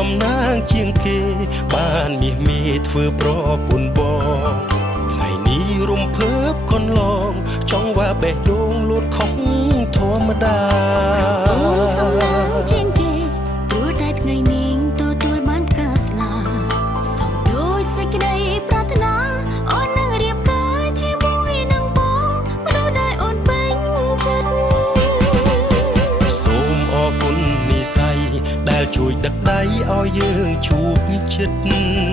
សំណាងជាងគេបានមាសមេធ្វើប្រពន្ធបងថ្ងៃនេះរំភើបកន្លងចង់ว่าបេះដូងលូតខុសធម្មតាសំណាងជាងគេព្រោះតែថ្ងៃនេះទទួលបានការស្លាសំដូចសេចក្តីប្រាថ្នាអូននឹងរៀបការជាមួយនឹងបងមនុស្សដែលអូនពេញចិត្តសូមអរគុណនិស្ស័យដែលជួយដឹកដៃឲ្យយើងជួបជិត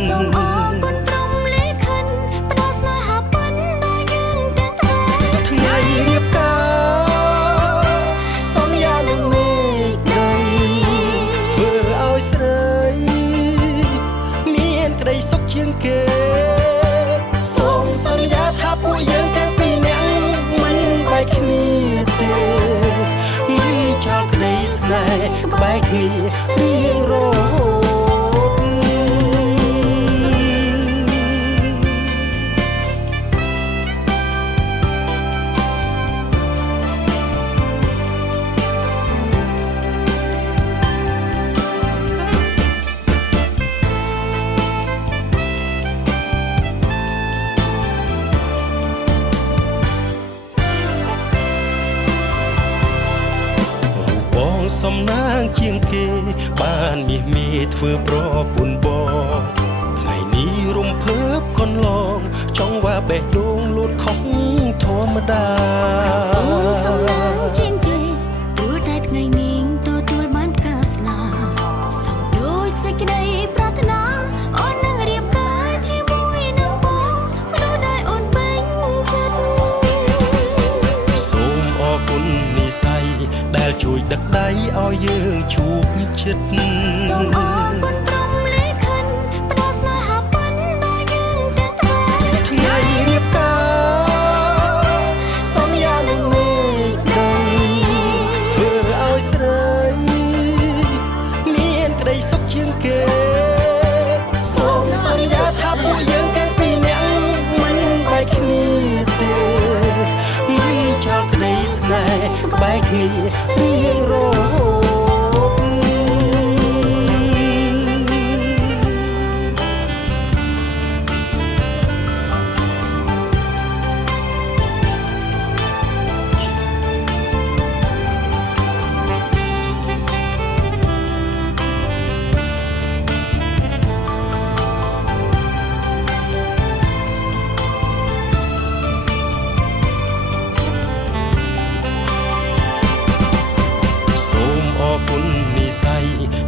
សូមអរគុណព្រមលេខិនផ្ដល់ស្នេហាពិនដល់យើងទាំងថ្ងៃរៀបការសូមយ៉ាងនឹងមេឃដីធ្វើឲ្យស្រីមានក្តីសុខជាងគេសូមសន្យាថាពួកយើងទាំងពីរនាក់មិនបែកគ្នាទេមិនចោលក្តីស្នេហ៍ក្បែរគ្នារៀងរហូតសំណាងជាងគេបានមាសមេធ្វើប្រពន្ធបងថ្ងៃនេះរំភើបកន្លងចង់ว่าបេះដូងលូតខុសធម្មតាសំណាងជាងគេព្រោះតែថ្ងៃនេះទទួលបានការស្លាសំដូចសេចក្តីប្រាថ្នាអូននឹងរៀបការជាមួយនឹងបងមនុស្សដែលអូនពេញចិត្តសូមអរគុណនិស្ស័យដែលជួយដឹកដៃឲ្យយើងជួបជិតសូមអរគុណព្រមលេខិនផ្ដល់ស្នេហាពិនដល់យើងទាំងថ្ងៃរៀបការសូមយ៉ាងនឹងមេឃដីធ្វើឲ្យស្រីមានក្តីសុខជាងគេសូមសន្យាថាពួកយើងទាំងពីរនាក់មិនបែកគ្នាទេមិនចោលក្តីស្នេហ៍ក្បែរគ្នារៀងរហូត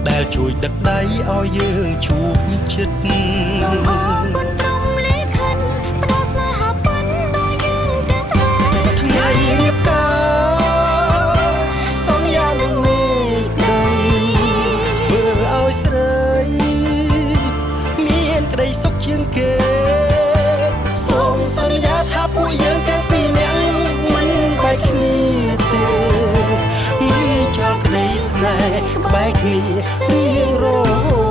ដែលជួយដឹកដៃឲ្យយើងជួបជិតសូមអរគុណព្រមលេខិនផ្ដល់ស្នេហាពិនដល់យើងទាំងថ្ងៃរៀបការសូមយ៉ាងនឹងមេឃដីធ្វើឲ្យស្រីមានក្តីសុខជាងគេសូមសន្យាថាពួកយើងទាំងពីរនាក់មិនបែកគ្នាទេមិនចោលក្តីស្នេហ៍ក្បែរគ្នារៀងរហូត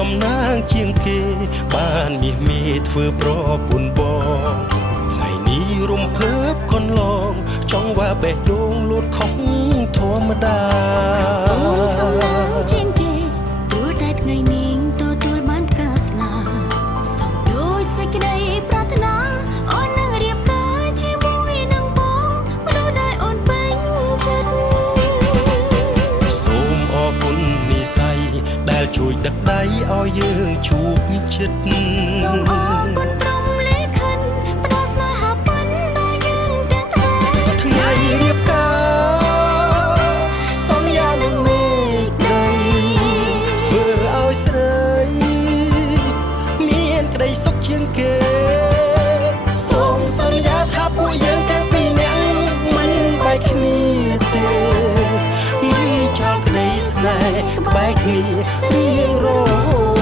សំណាងជាងគេបានមាសមេធ្វើប្រពន្ធបងថ្ងៃនេះរំភើបកន្លងចង់ว่าបេះដូងលូតខុសធម្មតាសំណាងជាងគេព្រោះតែថ្ងៃនេះទទួលបានការស្លាសំដូចសេចក្តីប្រាថ្នាអូននឹងរៀបការជាមួយនឹងបងមនុស្សដែលអូនពេញចិត្តសូមអរគុណនិស្ស័យដែលជួយដឹកដៃឲ្យយើងជួបជិតសូមអរគុណព្រមលេខិនផ្ដល់ស្នេហាពិនដល់យើងទាំងថ្ងៃរៀបការសូមយ៉ាងនឹងមេឃដីធ្វើឲ្យស្រីមានក្តីសុខជាងគេសូមសន្យាថាពួកយើងទាំងពីរនាក់មិនបែកគ្នាទេមិនចោលក្តីស្នេហ៍ក្បែរគ្នារៀងរហូត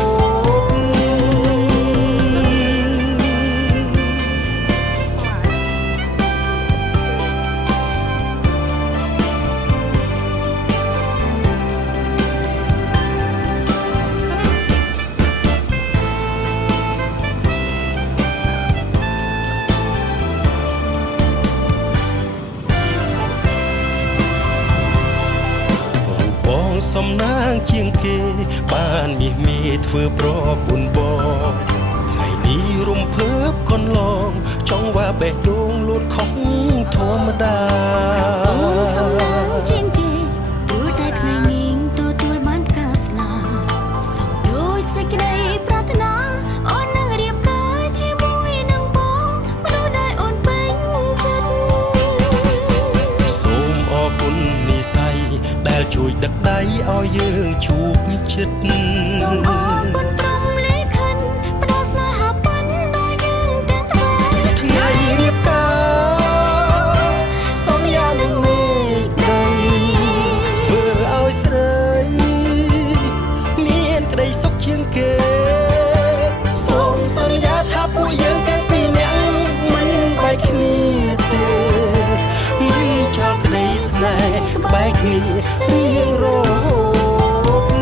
សំណាងជាងគេបានមាសមេធ្វើប្រពន្ធបងថ្ងៃនេះរំភើបកន្លងចង់ว่าបេះដូងលូតខុសធម្មតា អូនសំណាងជាងគេព្រោះតែថ្ងៃនេះទទួលបានការស្លាប់សំដូចសេចក្តីប្រាថ្នាអូននឹងរៀបការជាមួយនឹងបងមនុស្សដែលអូនពេញចិត្ត សូមអរគុណនិស្ស័យដែលជួយដឹកដៃឲ្យយើងជួបជិត សូមអរគុណព្រមលិខិតផ្ដល់ស្នេហាប៉ិនដល់យើងទាំងថ្មី ថ្ងៃរៀបការសន្យានឹងមេឃដីធ្វើឲ្យស្រីមានក្តីសុខជាងគេសូមសន្យាថាពួកយើងទាំងពីរនាក់មិនបែកគ្នាទេមិនចោលក្តីស្នេហ៍ក្បែរគ្នារៀងរហូត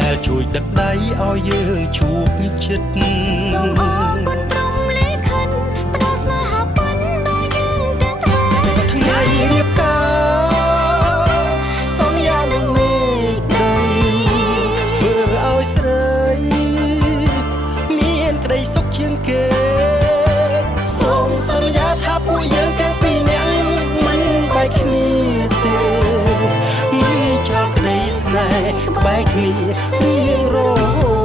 ដែលជួយដឹកដៃឲ្យយើងជួបជិត សូមអរគុណព្រមលិខិតផ្ដល់ស្នេហាប៉ិនដល់យើងទាំងថ្មី ថ្ងៃរៀបការសន្យានឹងមេឃដីធ្វើឲ្យស្រីមានក្តីសុខជាងគេសូមសន្យាថាពួកយើងទាំងពីរនាក់មិនបែកគ្នាទេមិនចោលក្តីស្នេហ៍ក្បែរគ្នារៀងរហូត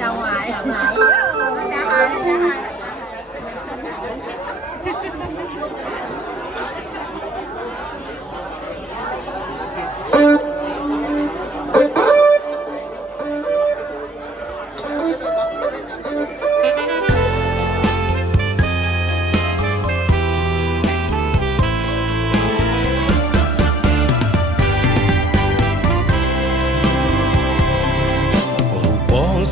chào ngoại cha hai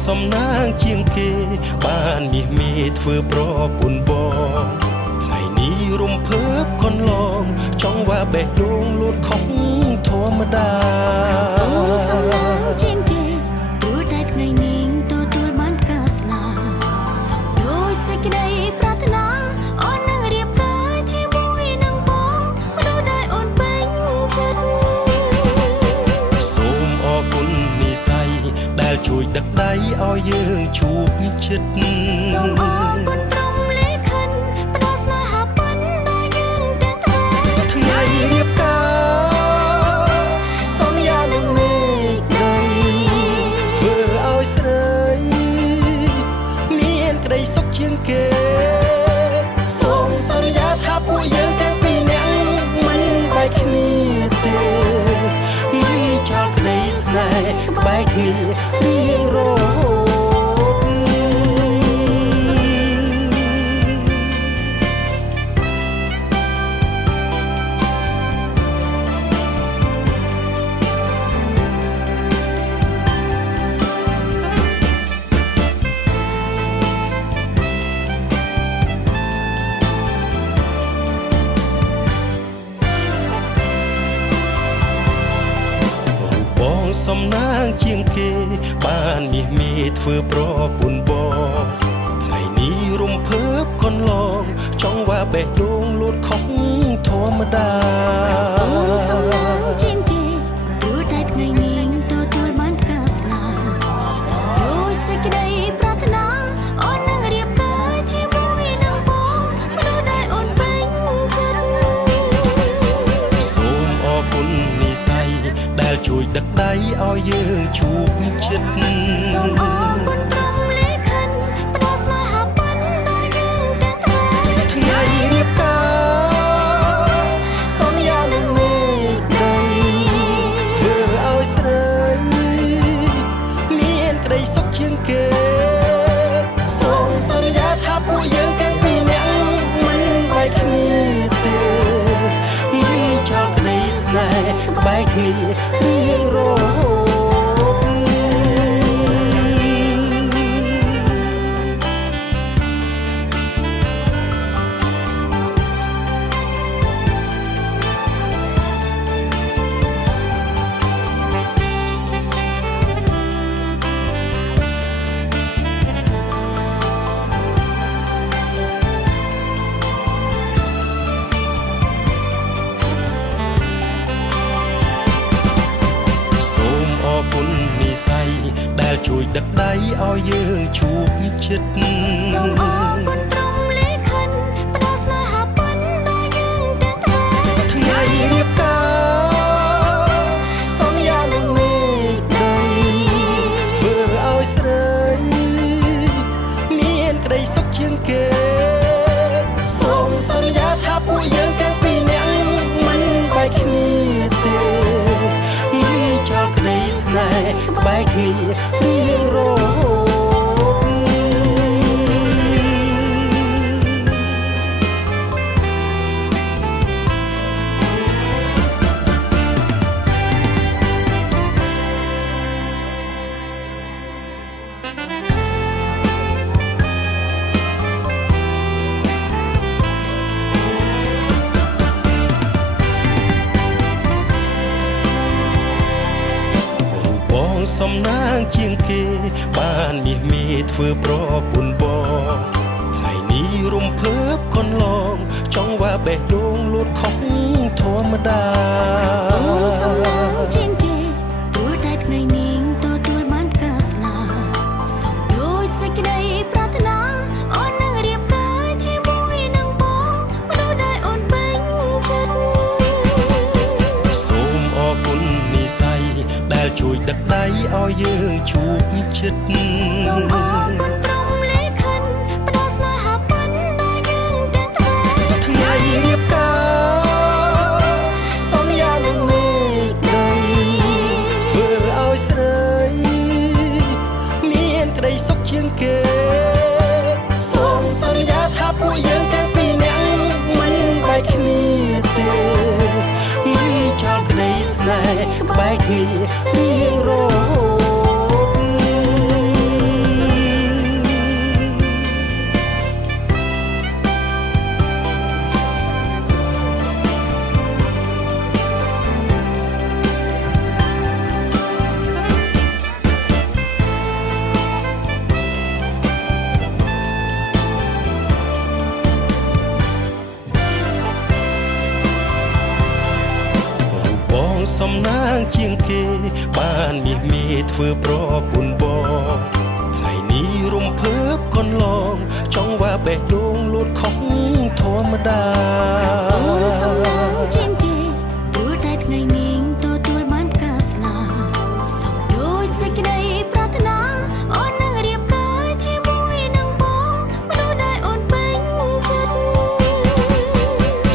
សំណាងជាងគេបានមាសមេធ្វើប្រពន្ធបងថ្ងៃនេះរំភើបកន្លងចង់ว่าបេះដូងលូតខុស ធម្មតា អូនសំឡាងជាងគេព្រោះតែថ្ងៃនេះទទួលបានការស្លាសំដូចសេចក្តីប្រាថ្នាអូននឹងរៀបការជាមួយនឹងបងមនុស្សដែលអូនពេញចិត្ត សូមអរគុណនិស្ស័យដែលជួយដឹកដៃឲ្យយើងជួបជិត សូមអរគុណព្រំលេខិនផ្ដល់ស្នេហាពិនដល់យើងទាំងថ្ងៃ ថ្ងៃរៀបការសន្យានឹងមេឃដីធ្វើឲ្យស្រីមានក្តីសុខជាងគេសូមសន្យាថាពួកយើងទាំងពីរនាក់មិនបែកគ្នាទេមិនចោលក្តីស្នេហ៍ក្បែរគ្នារៀងរហូត បងសំណាងជាងគេបានមាសមេធ្វើប្រពន្ធបងថ្ងៃនេះរំភើបកន្លងចង់ว่าបេះដូងលូតខុសធម្មតា អូនសំឡាងជាងគេព្រោះតែថ្ងៃនេះទទួលបានការស្លាសំដូចសេចក្តីប្រាថ្នាអូននឹងរៀបការជាមួយនឹងបងមនុស្សដែលអូនពេញចិត្ត សូមអរគុណនិស្ស័យដែលជួយដឹកដៃឲ្យយើងជួបជិត សូមអរគុណព្រំលេខិនផ្ដល់ស្នេហាពិនដល់យើងទាំងថ្ងៃ ថ្ងៃរៀបការសន្យានឹងមេឃដីធ្វើឲ្យស្រីមានក្តីសុខជាងគេសូមសន្យាថាពួកយើងទាំងពីរនាក់មិនបែកគ្នាទេមិនចោលក្តីស្នេហ៍ក្បែរគ្នារៀងរហូត សូមអរគុណនិស្ស័យដែលជួយដឹកដៃឲ្យយើងជួបជិត សូមអរគុណព្រំលេខិនផ្ដល់ស្នេហាពិនដល់យើងទាំងថ្ងៃ ថ្ងៃរៀបការសន្យានឹងមេឃដីធ្វើឲ្យស្រីមានក្តីសុខជាងគេសូមសន្យាថាពួកយើងទាំងពីរនាក់មិនបែកគ្នាទេមិនចោលក្តីស្នេហ៍ក្បែរគ្នារៀងរហូត បងសំណាងជាងគេបានមាសមេធ្វើប្រពន្ធបងថ្ងៃនេះរំភើបកន្លងចង់ว่าបេះដូងលូតខុសធម្មតា អូនសំឡាងជាងគេព្រោះតែថ្ងៃនេះទទួលបានការស្លាសំដូចសេចក្តីប្រាថ្នាអូននឹងរៀបការជាមួយនឹងបងមនុស្សដែលអូនពេញចិត្ត សូមអរគុណនិស្ស័យដែលជួយដឹកដៃឲ្យយើងជួបជិត សូមអរគុណព្រំលេខិនផ្ដល់ស្នេហាពិនដល់យើងទាំងថ្ងៃ ថ្ងៃរៀបការសន្យានឹងមេឃដីធ្វើឲ្យស្រីមានក្តីសុខជាងគេសូមសន្យាថាពួកយើងទាំងពីរនាក់មិនបែកគ្នាទេមិនចោលក្តីស្នេហ៍ក្បែរគ្នារៀងរហូត ស សំណាងជាងគេបានមាសមេធ្វើប្រពន្ធបងថ្ងៃនេះរំភើបកូនឡងចង់ว่าបេះដូងលូតខុសធម្មតា អូនសំណាងជាងគេព្រោះតែថ្ងៃនេះទទួលបានការស្លាសំដូចសេចក្តីប្រាថ្នាអូននឹងរៀបការជាមួយនឹងបងមនុស្សដែលអូនពេញចិត្ត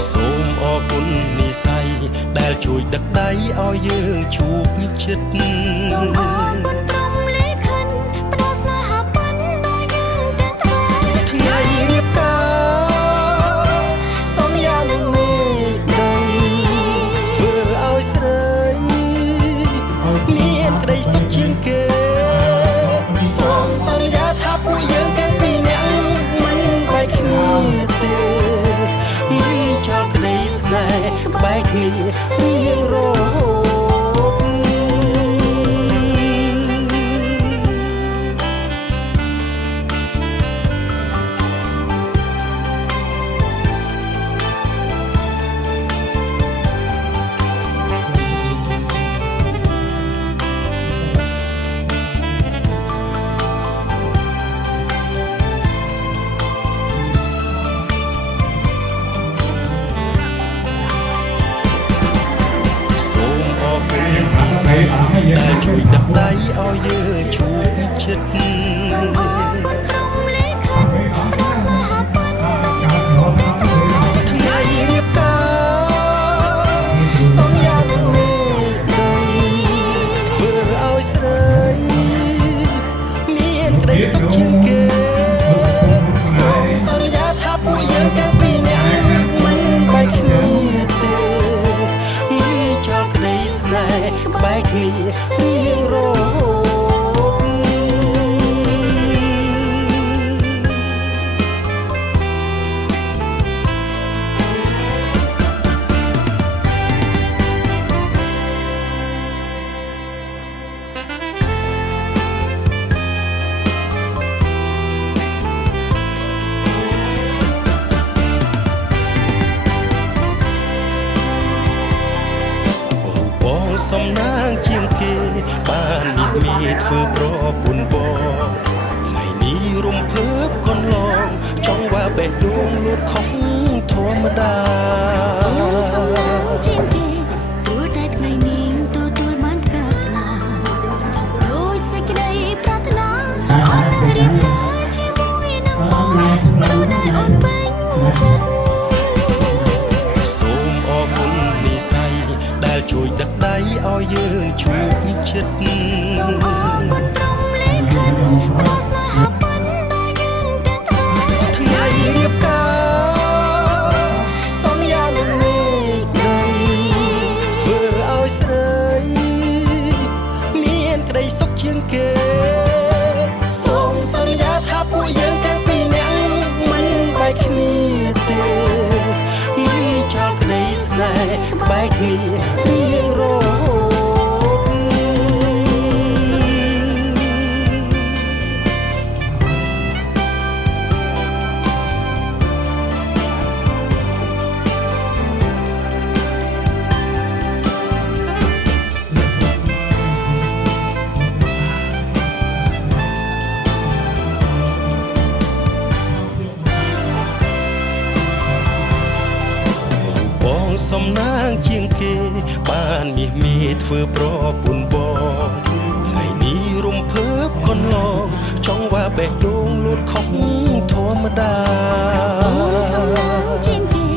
សូមអរគុណនិស្ស័យដែលជួយដឹកដៃឲ្យយើងជួបជិត សូមអរគុណព្រមលេខិនផ្ដល់ស្នេហាប៉ិនដល់យើងទាំងថ្មី ថ្ងៃរៀបការសន្យានឹងមេឃដីធ្វើឲ្យស្រីមានក្តីសុខជាងគេសូមសន្យាថាពួកយើងទាំងពីរនាក់មិនបែកគ្នាទេមិនចោលក្តីស្នេហ៍ក្បែរគ្នារៀងរហូត ដែលជួយដឹកដៃឲ្យយើងជួបជិត សូមអរគុណព្រមលេខិនផ្ដល់ស្នេហាប៉ិនដល់យើងទាំងថ្មី ថ្ងៃរៀបការសន្យានឹងមេឃដីធ្វើឲ្យស្រីមានក្តីសុខជាងគេសូមសន្យាថាពួកយើងទាំងពីរនាក់មិនបែកគ្នាទេមិនចោលក្តីស្នេហ៍ក្បែរគ្នារៀងរហូត សំណាងជាងគេបានមាសមេធ្វើប្រពន្ធបងថ្ងៃនេះរំភើបកូនឡងចង់ว่าបេះដូងលូតខុសធម្មតា អូនសំណាងជាងគេព្រោះតែថ្ងៃនេះទទួលបានការស្លាសំដូចសេចក្តីប្រាថ្នាអូននឹងរៀបការជាមួយនឹងបងមនុស្សដែលអូនពេញចិត្ត សូមអរគុណនិស្ស័យដែលជួយដឹកដៃឲ្យយើងជួបជិត សូមអរគុណព្រមលេខិនផ្ដល់ស្នេហាប៉ិនដល់យើងទាំងថ្មី ថ្ងៃរៀបការសន្យានឹងមេឃដីធ្វើឲ្យស្រីមានក្តីសុខជាងគេសូមសន្យាថាពួកយើងទាំងពីរនាក់មិនបែកគ្នាទេមិនចោលក្តីស្នេហ៍ក្បែរគ្នារៀងរហូត សំណាងជាងគេបានមាសមេធ្វើប្រពន្ធបងថ្ងៃនេះរំភើបកូនឡងចង់ว่าបេះដូងលូតខុសធម្មតា អូនសំណាងជាងគេ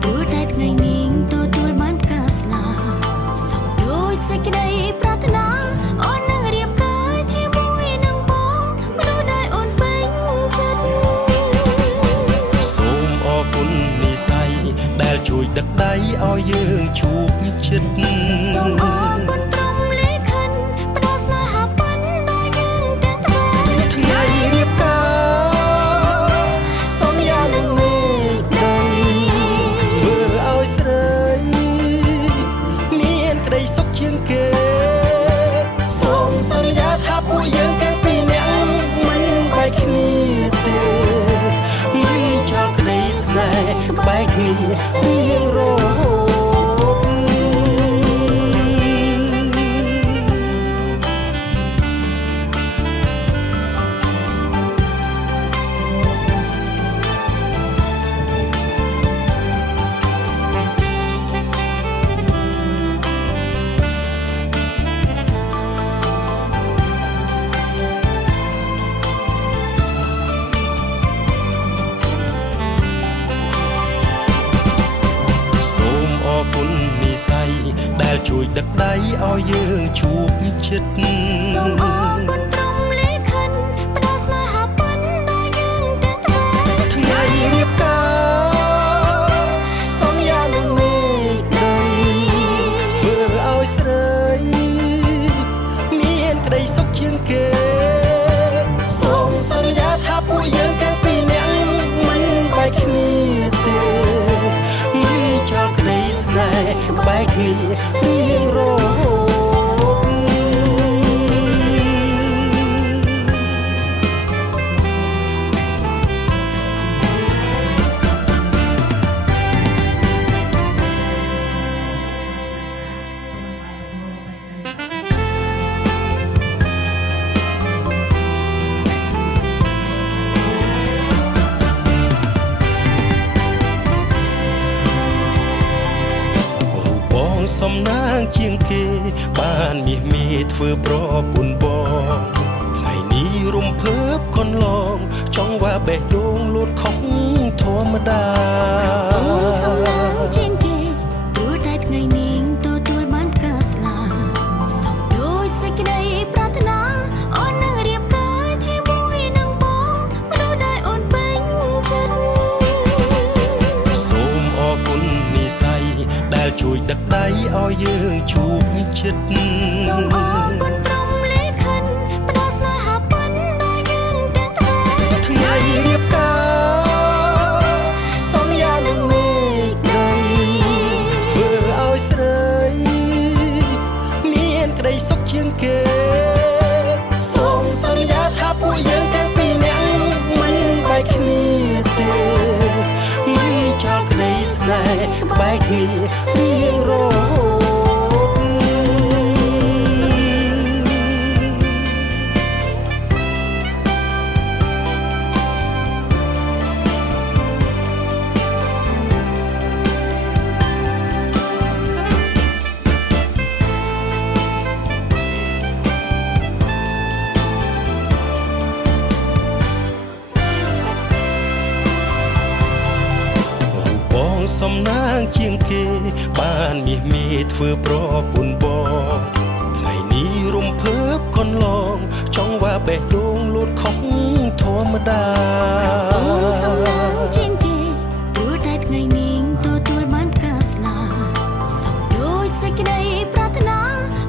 ព្រោះតែថ្ងៃនេះទទួលបានការស្លាសំដូចសេចក្តីប្រាថ្នាអូននឹងរៀបការជាមួយនឹងបងមនុស្សដែលអូនពេញចិត្ត សូមអរគុណនិស្ស័យដែលជួយដឹកដៃឲ្យយើងជួបជិត សូមអរគុណព្រមលេខិនផ្ដល់ស្នេហាប៉ិនដល់យើងទាំងថ្មី ថ្ងៃរៀបការសន្យានឹងមេឃដីធ្វើឲ្យស្រីមានក្តីសុខជាងគេសូមសន្យាថាពួកយើងទាំងពីរនាក់មិនបែកគ្នាទេមិនចោលក្តីស្នេហ៍ក្បែរគ្នារៀងរហូត ដែលជួយដឹកដៃឲ្យយើងជួបចិត្តសូមអរគុណព្រមលេខិនផ្ដល់ស្នេហាពិនដល់យើងទាំងថ្ងៃរៀបការសន្យានឹងមេឃដីធ្វើឲ្យស្រីមានក្តីសុខជាងគេសូមសន្យាថាពួកយើងទាំងពីរនាក់មិនបែកគ្នាទេមិនចោលក្តីស្នេហ៍ក្បែរគ្នារៀងរហូតសំណាងជាងគេបានមាសមេធ្វើប្រពន្ធបងថ្ងៃនេះរំភើបកន្លងចង់ว่าបេះដូងលូតខំធម្មតាសំណាងជាងគេព្រោះតែថ្ងៃនេះទទួលបានការស្លាសំដូចសេចក្តីប្រាថ្នាអូននឹងរៀបការជាមួយនឹងបងមនុស្សដែលអូនពេញចិត្តសូមអរគុណនិស្ស័យដែលជួយដឹកដៃឲ្យយើងជួបចិត្តសូមអរគុណព្រមលេខិនផ្ដល់ស្នេហាពិនដល់យើងទាំងថ្ងៃរៀបការសន្យានឹងមេឃដីធ្វើឲ្យស្រីមានក្តីសុខជាងគេសូមសន្យាថាពួកយើងទាំងពីរនាក់មិនបែកគ្នាទេមិនចោលក្តីស្នេហ៍ក្បែរគ្នារៀងរហូតសំណាងជាងគេបានមាសមេធ្វើប្រពន្ធបងថ្ងៃនេះរំភើបកន្លងចង់ว่าបេះដូងលូតខំធម្មតាសំណាងជាងគេព្រោះតែថ្ងៃនេះទទួលបានការស្លាសំដូចសេចក្តីប្រាថ្នា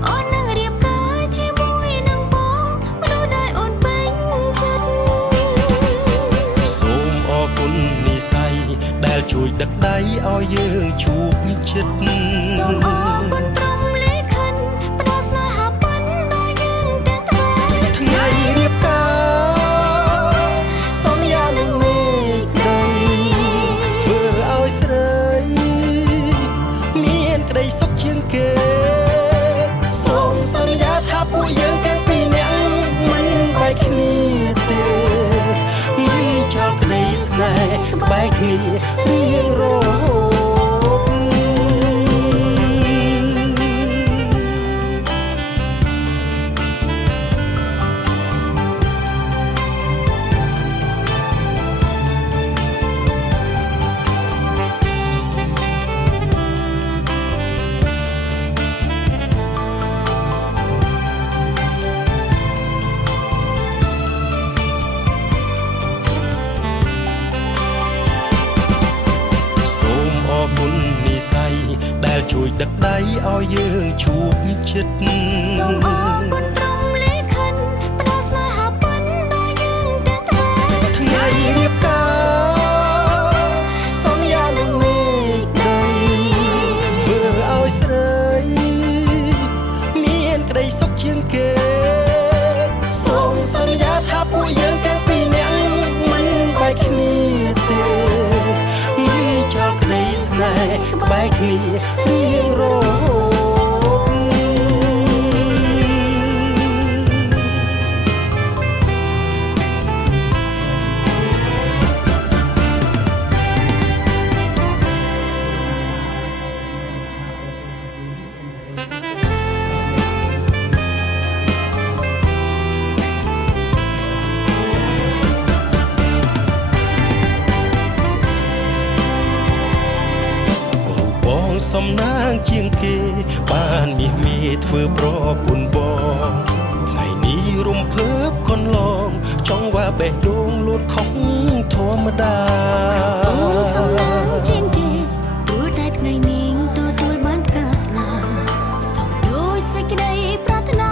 អូននឹងរៀបការជាមួយនឹងបងមនុស្សដែលអូនពេញចិត្តសូមអរគុណនិស្ស័យដែលជួយដឹកដៃឲ្យយើងជួបចិត្តសូមអរគុណព្រមលេខិនផ្ដល់ស្នេហាពិនដល់យើងទាំងថ្ងៃរៀបការសន្យានឹងមេឃដីធ្វើឲ្យស្រីមានក្តីសុខជាងគេសូមសន្យាថាពួកយើងទាំងពីរនាក់មិនបែកគ្នាទេមិនចោលក្តីស្នេហ៍ក្បែរគ្នារៀងរហូតដែលជួយដឹកដៃឲ្យយើងជួបចិត្តសូមអរគុណព្រមលេខិនផ្ដល់ស្នេហាពិនដល់យើងទាំងថ្ងៃរៀបការសន្យានឹងមេឃដីធ្វើឲ្យស្រីមានក្តីសុខជាងគេសូមសន្យាថាពួកយើងទាំងពីរនាក់មិនបែកគ្នាទេមិនចោលក្តីស្នេហ៍ក្បែរគ្នារៀងរហូតស សំណាងជាងគេបានមាសមេធ្វើប្រពន្ធបងថ្ងៃនេះរំភើបកូនឡងចង់ว่าបេះដូងលូតខុសធម្មតា អូនសំឡាងជាងគេព្រោះតែថ្ងៃនេះទទួលបានការស្លាប់សំដូចសេចក្តីប្រាថ្នា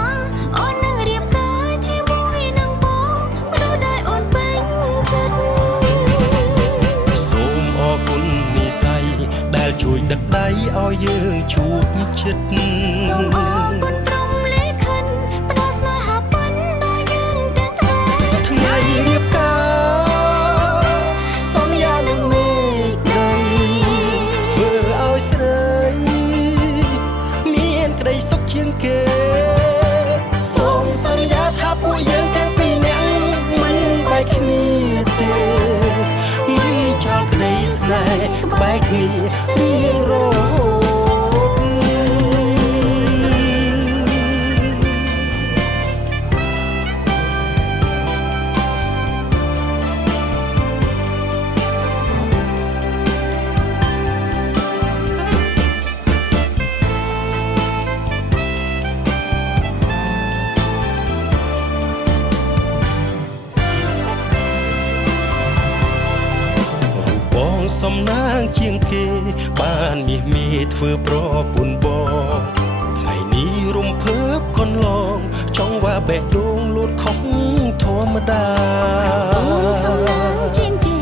អូននឹងរៀបការជាមួយនឹងបងមនុស្សដែលអូនពេញចិត្ត សូមអរគុណនិស្ស័យដែលជួយដឹកដៃឲ្យយើងជួបជិត សូមអរគុណព្រមលេខិនផ្ដល់ស្នេហាពិនដល់យើងទាំងថ្មី ថ្ងៃរៀបការសន្យានឹងមេឃដីធ្វើឲ្យស្រីមានក្តីសុខជាងគេសូមសន្យាថាពួកយើងទាំងពីរនាក់មិនបែកគ្នាទេមិនចោលក្តីស្នេហ៍ក្បែរគ្នារៀងរហូត បងសំណាងជាងគេបានមាសមេធ្វើប្រពន្ធបងថ្ងៃនេះរំភើបកូនឡងចង់ว่าបេះដូងលូតខុសធម្មតា អូនសំឡាងជាងគេ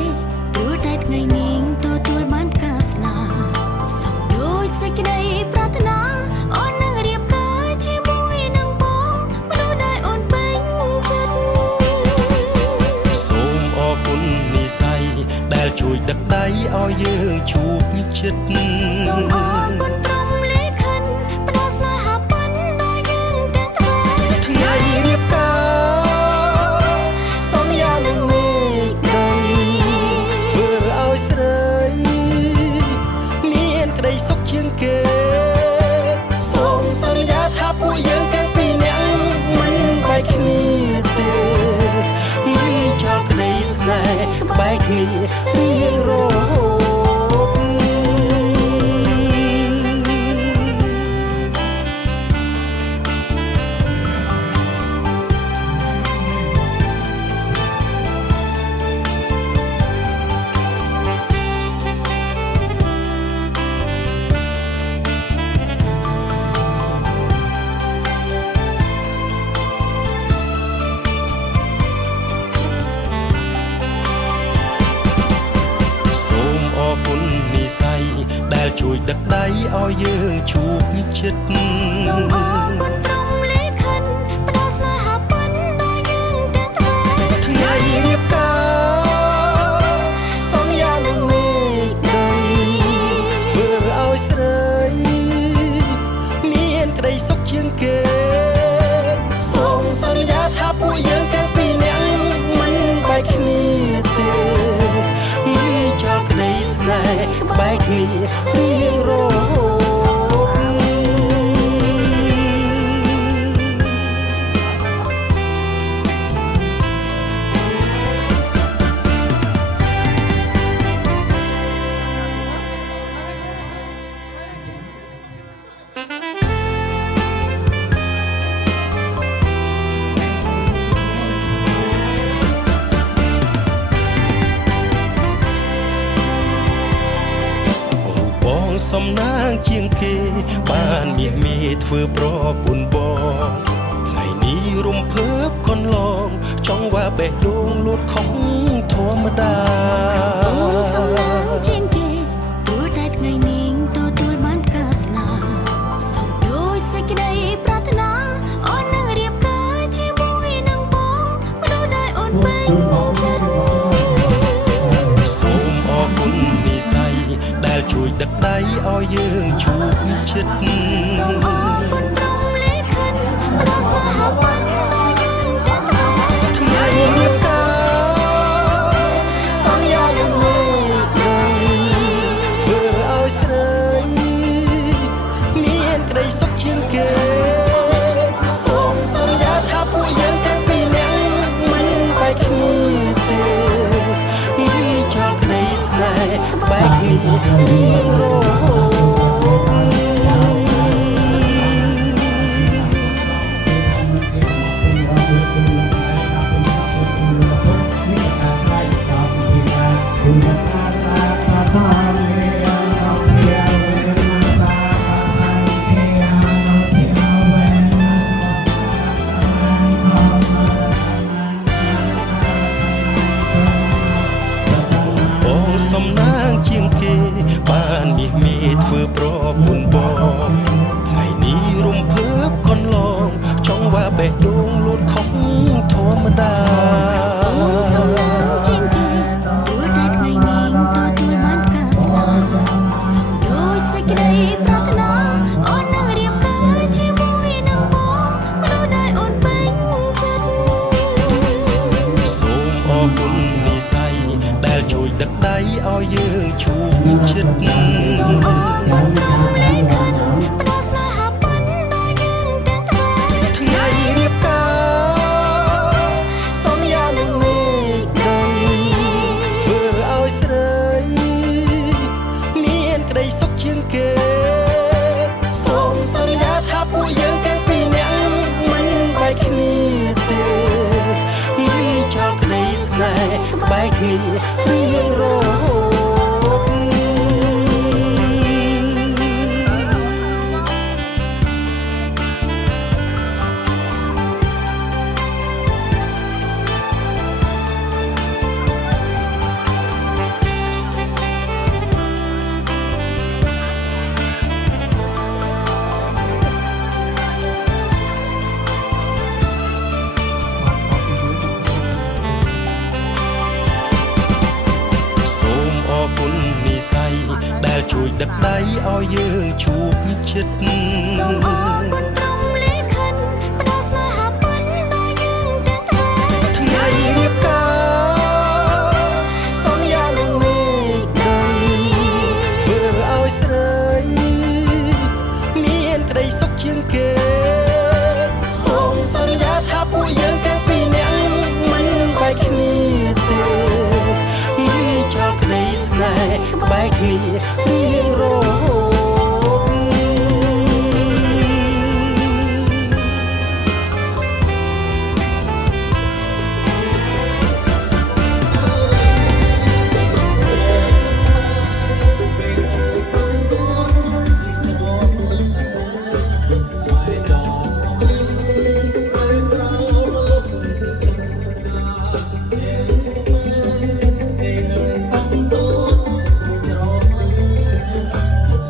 ព្រោះតែថ្ងៃនេះទទួលបានការស្លាប់សំដូចសេចក្តីប្រាថ្នាអូននឹងរៀបការជាមួយនឹងបងមនុស្សដែលអូនពេញចិត្ត សូមអរគុណនិស្ស័យដែលជួយដឹកដៃឲ្យយើងជួបជិត សូមអរគុណព្រមលេខិនផ្ដល់ស្នេហាពិនដល់យើងទាំងថ្មី ថ្ងៃរៀបការសន្យានឹងមេឃដីធ្វើឲ្យស្រីមានក្តីសុខជាងគេសូមសន្យាថាពួកយើងទាំងពីរនាក់មិនបែកគ្នាទេមិនចោលក្តីស្នេហ៍ក្បែរគ្នារៀងរហូត សូមអរគុណនិស្ស័យដែលជួយដឹកដៃឲ្យយើងជួបជិត សូមអរគុណព្រមលេខិនផ្ដល់ស្នេហាពិនដល់យើងទាំងថ្មី ថ្ងៃរៀបការសន្យានឹងមេឃដីធ្វើឲ្យស្រីមានក្តីសុខជាងគេសូមសន្យាថាពួកយើងទាំងពីរនាក់មិនបែកគ្នាទេមិនចោលក្តីស្នេហ៍ក្បែរគ្នារៀងរហូត បងសំណាងជាងគេបានមាសមេធ្វើប្រពន្ធបងថ្ងៃនេះរំភើបកូនឡងចង់ว่าបេះដូងលូតខុសធម្មតា អូនសំឡាងជាងគេព្រោះតែថ្ងៃនេះទទួលបានការស្លាប់សំដូចសេចក្តីប្រាថ្នាអូននឹងរៀបការជាមួយនឹងបងមនុស្សដែលអូនពេញចិត្ត សូមអរគុណនិស្ស័យដែលជួយដឹកដៃឲ្យយើងជួបជិត សូមអរគុណព្រមលេខិនផ្ដល់ស្នេហាពិនដល់យើងទាំងថ្មី ថ្ងៃរៀបការសន្យានឹងមេឃដីធ្វើឲ្យស្រីមានក្តីសុខជាងគេសូមសន្យាថាពួកយើងទាំងពីរនាក់មិនបែកគ្នាទេមិនចោលក្តីស្នេហ៍ក្បែរគ្នារៀងរហូត បងសំណាងជាងគេបានមាសមេធ្វើប្រពន្ធបងថ្ងៃនេះរំភើបកន្លងចង់ว่าបេះដូងលូតខុសធម្មតា អូនសំណាងជាងគេព្រោះតែថ្ងៃនេះទទួលបានការស្លាប់សំដូចសេចក្តីប្រាថ្នាអូននឹងរៀបការជាមួយនឹងបងមនុស្សដែលអូនពេញចិត្ត សូមអរគុណនិស្ស័យដែលជួយដឹកដៃឲ្យយើងជួបជិត សូមអរគុណព្រមលេខិតផ្ដល់ស្នេហាពិតដល់យើងទាំងថ្ងៃ ថ្ងៃរៀបការសន្យានឹងមេឃដីធ្វើឲ្យស្រីមានក្តីសុខជាងគេសូមសន្យាថាពួកយើងទាំងពីរនាក់មិនបែកគ្នាទេមិនចោលក្តីស្នេហ៍ក្បែរគ្នារៀងរហូត សូមអរគុណនិស្ស័យដែលជួយដឹកដៃឲ្យយើងជួបជិត សូមអរគុណព្រមលេខិតផ្ដល់ស្នេហាពិតដល់យើងទាំងថ្ងៃ ថ្ងៃរៀបការសន្យានឹងមេឃដីធ្វើឲ្យស្រីមានក្តីសុខជាងគេសូមសន្យាថាពួកយើងទាំងពីរនាក់មិនបែកគ្នាទេមិនចោលក្តីស្នេហ៍ក្បែរគ្នារៀងរហូត អ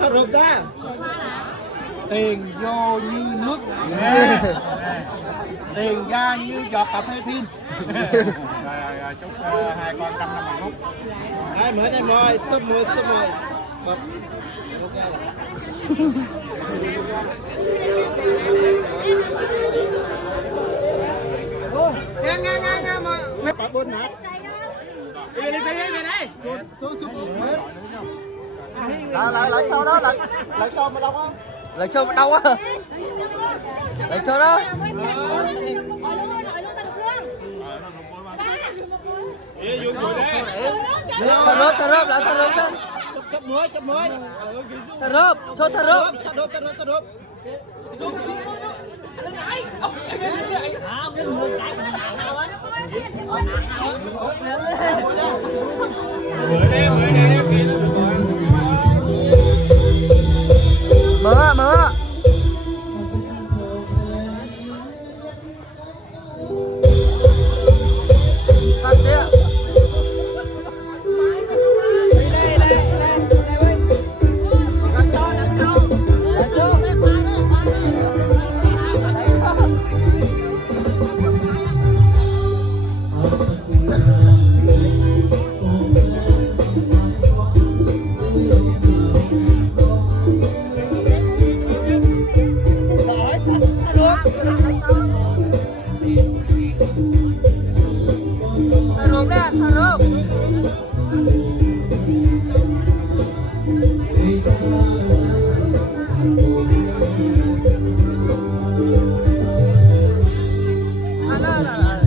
Thật hợp ra tiền vô như nước tiền ra như giọt cà phê phin. Rồi chúc hai con trăm năm hạnh phúc. Hai mới đây mời sớm mời ok nghe mấy bạn buồn hả? Đi đây. Xuống. Lại câu đó, lại câu mà đâu á? Lại câu mà đâu á? Lại câu đó. Thở rớp lại thở rớp lên. Chấp muối. Thở rớp, thôi thở rớp. Mở. Tắt đi. Ano.